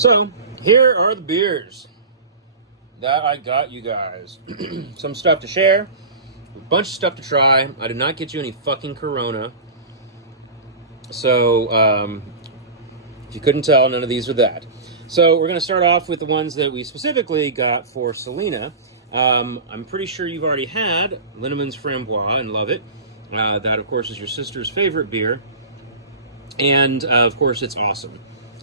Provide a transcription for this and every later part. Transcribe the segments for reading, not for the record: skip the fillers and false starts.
So, here are the beers that I got you guys. Some stuff to share, a bunch of stuff to try. I did not get you any fucking Corona. So, if you couldn't tell, none of these are that. So, we're going to start off with the ones that we specifically got for Selina. I'm pretty sure you've already had Linneman's Framboise and love it. That, of course, is your sister's favorite beer. And, of course, it's awesome.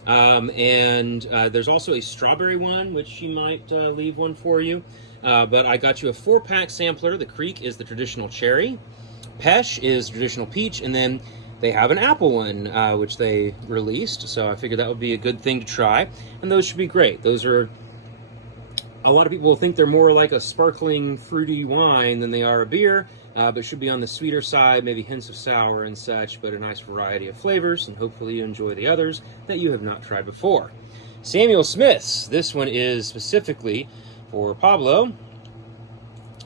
There's also a strawberry one, which she might leave one for you. But I got you a 4-pack sampler. The Creek is the traditional cherry. Pesh is traditional peach. And then they have an apple one, which they released. So I figured that would be a good thing to try. And those should be great. Those are... A lot of people think they're more like a sparkling, fruity wine than they are a beer. But should be on the sweeter side, maybe hints of sour and such, but a nice variety of flavors, and hopefully you enjoy the others that you have not tried before. Samuel Smith's. This one is specifically for Pablo.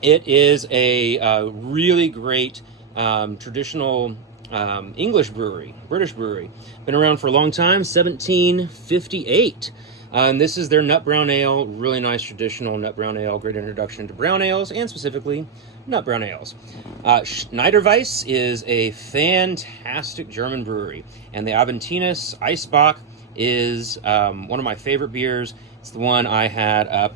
It is a really great traditional English brewery, British brewery. Been around for a long time, 1758. And this is their nut brown ale, really nice traditional nut brown ale, great introduction to brown ales, and specifically nut brown ales. Schneiderweiss is a fantastic German brewery, and the Aventinus Eisbach is one of my favorite beers. It's the one I had up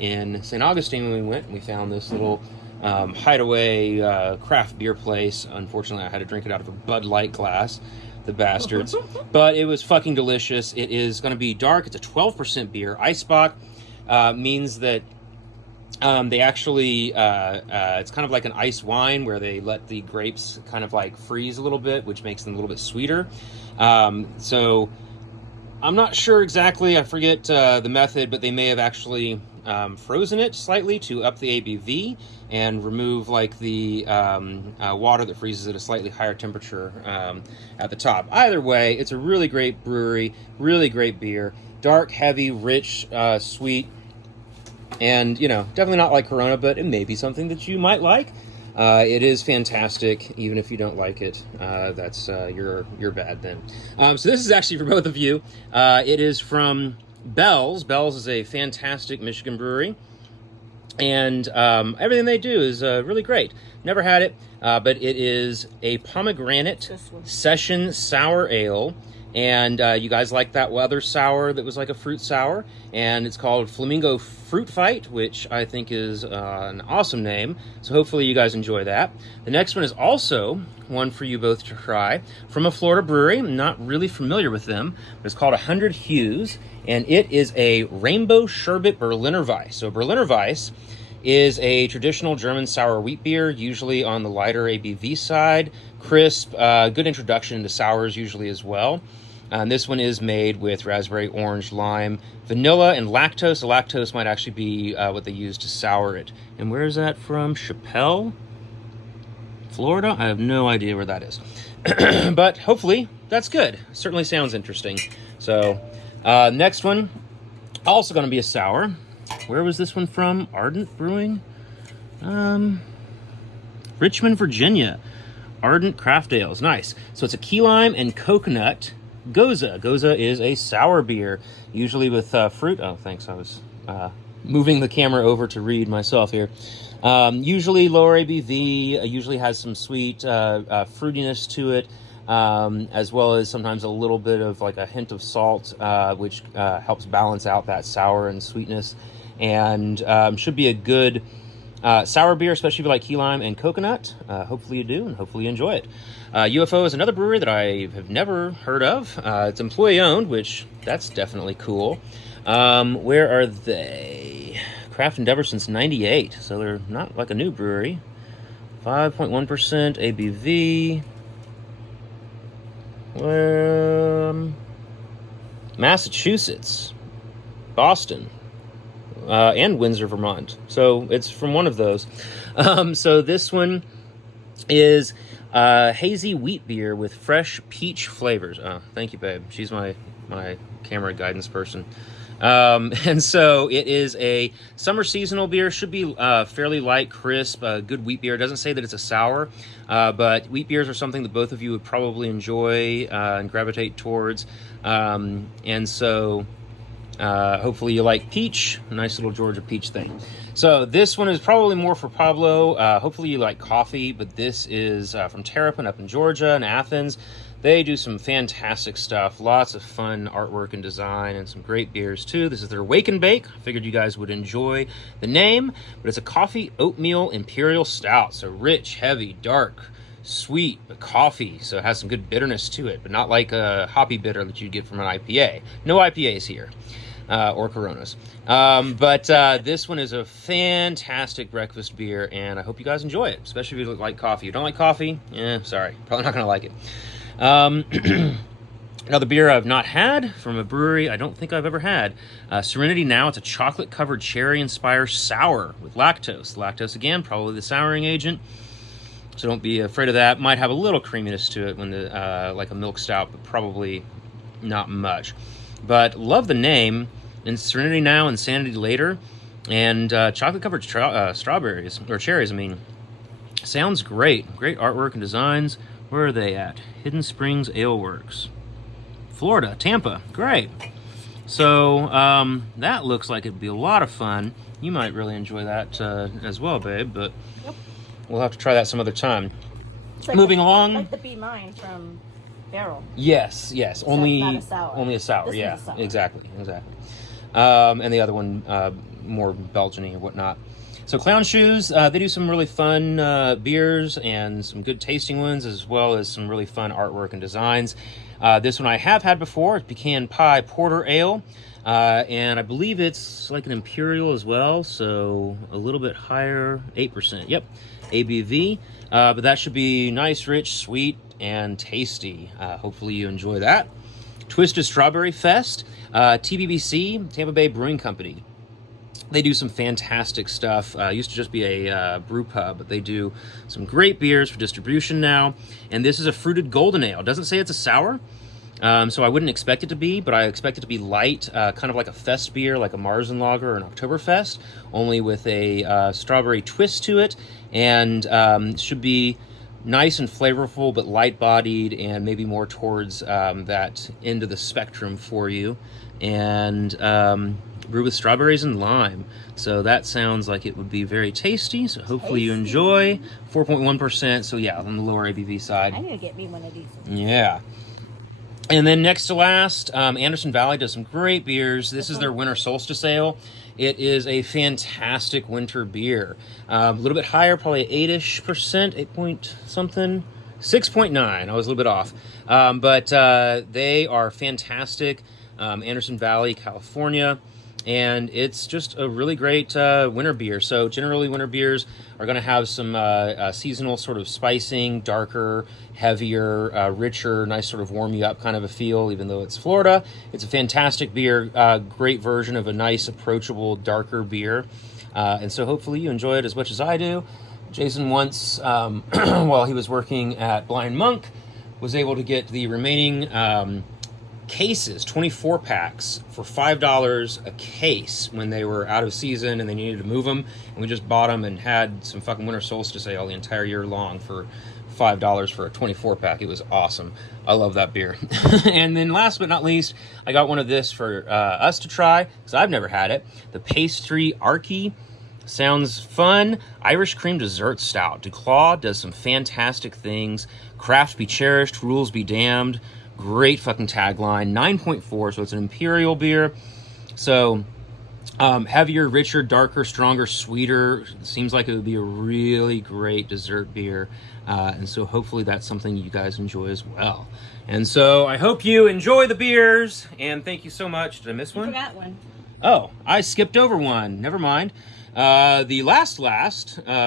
in St. Augustine when we went, and we found this little hideaway craft beer place. Unfortunately, I had to drink it out of a Bud Light glass. The bastards. But it was fucking delicious. It is going to be dark. It's a 12% beer. Eisbach means that they actually, it's kind of like an ice wine where they let the grapes kind of like freeze a little bit, which makes them a little bit sweeter. So I'm not sure exactly. I forget the method, but they may have actually frozen it slightly to up the ABV and remove like the water that freezes at a slightly higher temperature at the top. Either way, it's a really great brewery, really great beer. Dark, heavy, rich, sweet, and, you know, definitely not like Corona, but it may be something that you might like. It is fantastic, even if you don't like it. That's you're bad then. So this is actually for both of you. It is from Bell's. Bell's is a fantastic Michigan brewery, and everything they do is really great. Never had it, but it is a pomegranate session sour ale, and you guys like that other sour that was like a fruit sour, and it's called Flamingo Fruit Fight, which I think is an awesome name, so hopefully you guys enjoy that. The next one is also one for you both to try, from a Florida brewery. I'm not really familiar with them, but it's called 100 Hues, and it is a Rainbow Sherbet Berliner Weiss. So Berliner Weiss is a traditional German sour wheat beer, usually on the lighter ABV side, crisp, good introduction to sours usually as well. And this one is made with raspberry, orange, lime, vanilla, and lactose. The lactose might actually be what they use to sour it. And where is that from? Chappelle, Florida? I have no idea where that is. But hopefully that's good. Certainly sounds interesting. So next one, also going to be a sour. Where was this one from? Ardent Brewing? Richmond, Virginia. Ardent Craft Ales. Nice. So it's a key lime and coconut Goza. Goza is a sour beer, usually with fruit. Oh, thanks. I was moving the camera over to read myself here. Usually lower ABV, usually has some sweet fruitiness to it, as well as sometimes a little bit of like a hint of salt, which helps balance out that sour and sweetness. And should be a good sour beer, especially if you like key lime and coconut. Hopefully you do, and hopefully you enjoy it. UFO is another brewery that I have never heard of. It's employee owned, which that's definitely cool. Where are they? Craft Endeavor since 98, so they're not like a new brewery. 5.1% ABV. Massachusetts, Boston, and Windsor, Vermont. So it's from one of those. So this one is hazy wheat beer with fresh peach flavors. Oh, thank you, babe. She's my camera guidance person. And so it is a summer seasonal beer. Should be fairly light, crisp, good wheat beer. It doesn't say that it's a sour, but wheat beers are something that both of you would probably enjoy and gravitate towards. And so Hopefully you like peach, a nice little Georgia peach thing. So this one is probably more for Pablo. Hopefully you like coffee, but this is from Terrapin up in Georgia and Athens. They do some fantastic stuff, lots of fun artwork and design, and some great beers too. This is their Wake and Bake. I figured you guys would enjoy the name, but it's a coffee oatmeal imperial stout. So rich, heavy, dark, sweet, but coffee. So it has some good bitterness to it, but not like a hoppy bitter that you'd get from an IPA. No IPAs here. Or Coronas. But this one is a fantastic breakfast beer, and I hope you guys enjoy it, especially if you like coffee. You don't like coffee? Sorry. Probably not going to like it. Another beer I've not had from a brewery I don't think I've ever had. Serenity Now. It's a chocolate-covered cherry-inspired sour with lactose. Lactose, again, probably the souring agent. So don't be afraid of that. Might have a little creaminess to it when like a milk stout, but probably not much. But love the name. And Serenity Now, Insanity Later. And chocolate-covered strawberries, or cherries, I mean. Sounds great. Great artwork and designs. Where are they at? Hidden Springs Ale Works. Florida, Tampa. Great. So that looks like it'd be a lot of fun. You might really enjoy that as well, babe, but yep. We'll have to try that some other time. Like Moving along. Like the Be Mine from Barrel. Yes. Only not a sour. Only a sour, This yeah. is a sour. Exactly. And the other one, more Belgian-y or whatnot. So Clown Shoes, they do some really fun beers and some good tasting ones, as well as some really fun artwork and designs. This one I have had before. It's Pecan Pie Porter Ale, and I believe it's like an Imperial as well, so a little bit higher, 8%. Yep, ABV, but that should be nice, rich, sweet, and tasty. Hopefully you enjoy that. Twisted Strawberry Fest, TBBC, Tampa Bay Brewing Company. They do some fantastic stuff. Used to just be a brew pub, but they do some great beers for distribution now. And this is a fruited golden ale. It doesn't say it's a sour, so I wouldn't expect it to be, but I expect it to be light, kind of like a fest beer, like a Marzen Lager or an Oktoberfest, only with a strawberry twist to it, and should be nice and flavorful, but light-bodied, and maybe more towards that end of the spectrum for you. And brewed with strawberries and lime. So that sounds like it would be very tasty. So hopefully you enjoy. 4.1%. So yeah, on the lower ABV side. I need to get me one of these. Yeah. And then next to last, Anderson Valley does some great beers. This is their Winter Solstice Ale. It is a fantastic winter beer. A little bit higher, probably 8-ish%, 8 point something. 6.9. I was a little bit off. But they are fantastic. Anderson Valley, California. And it's just a really great winter beer. So generally winter beers are going to have some seasonal sort of spicing, darker, heavier, richer, nice sort of warm you up kind of a feel, even though it's Florida. It's a fantastic beer, great version of a nice, approachable, darker beer. And so hopefully you enjoy it as much as I do. Jason once, while he was working at Blind Monk, was able to get the remaining cases, 24 packs for $5 a case when they were out of season and they needed to move them, and we just bought them and had some fucking Winter Solstice Ale the entire year long for $5 for a 24 pack. It was awesome. I love that beer. And then last but not least, I got one of this for us to try because I've never had it. The Pastry Archie. Sounds fun. Irish cream dessert stout. DuClaw does some fantastic things. Craft be cherished, rules be damned. Great fucking tagline. 9.4, so it's an imperial beer. So heavier, richer, darker, stronger, sweeter. Seems like it would be a really great dessert beer. And so hopefully that's something you guys enjoy as well. And so I hope you enjoy the beers. And thank you so much. Did I miss one? I forgot one. Oh, I skipped over one. Never mind. The last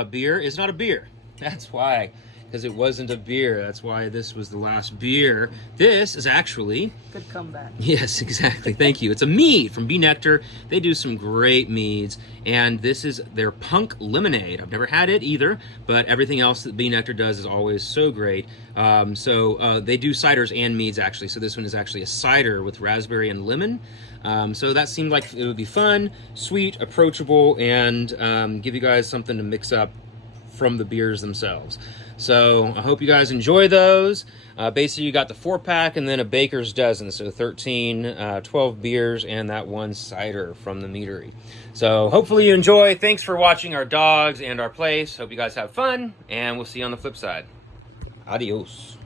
beer is not a beer. That's why. Because it wasn't a beer. That's why this was the last beer. This is actually... Good comeback. Yes, exactly. Thank you. It's a mead from Bee Nectar. They do some great meads. And this is their Punk Lemonade. I've never had it either, but everything else that Bee Nectar does is always so great. So they do ciders and meads, actually. So this one is actually a cider with raspberry and lemon. So that seemed like it would be fun, sweet, approachable, and give you guys something to mix up from the beers themselves. So I hope you guys enjoy those. Basically, you got the 4-pack and then a baker's dozen. So 13, 12 beers and that one cider from the meadery. So hopefully you enjoy. Thanks for watching our dogs and our place. Hope you guys have fun, and we'll see you on the flip side. Adios.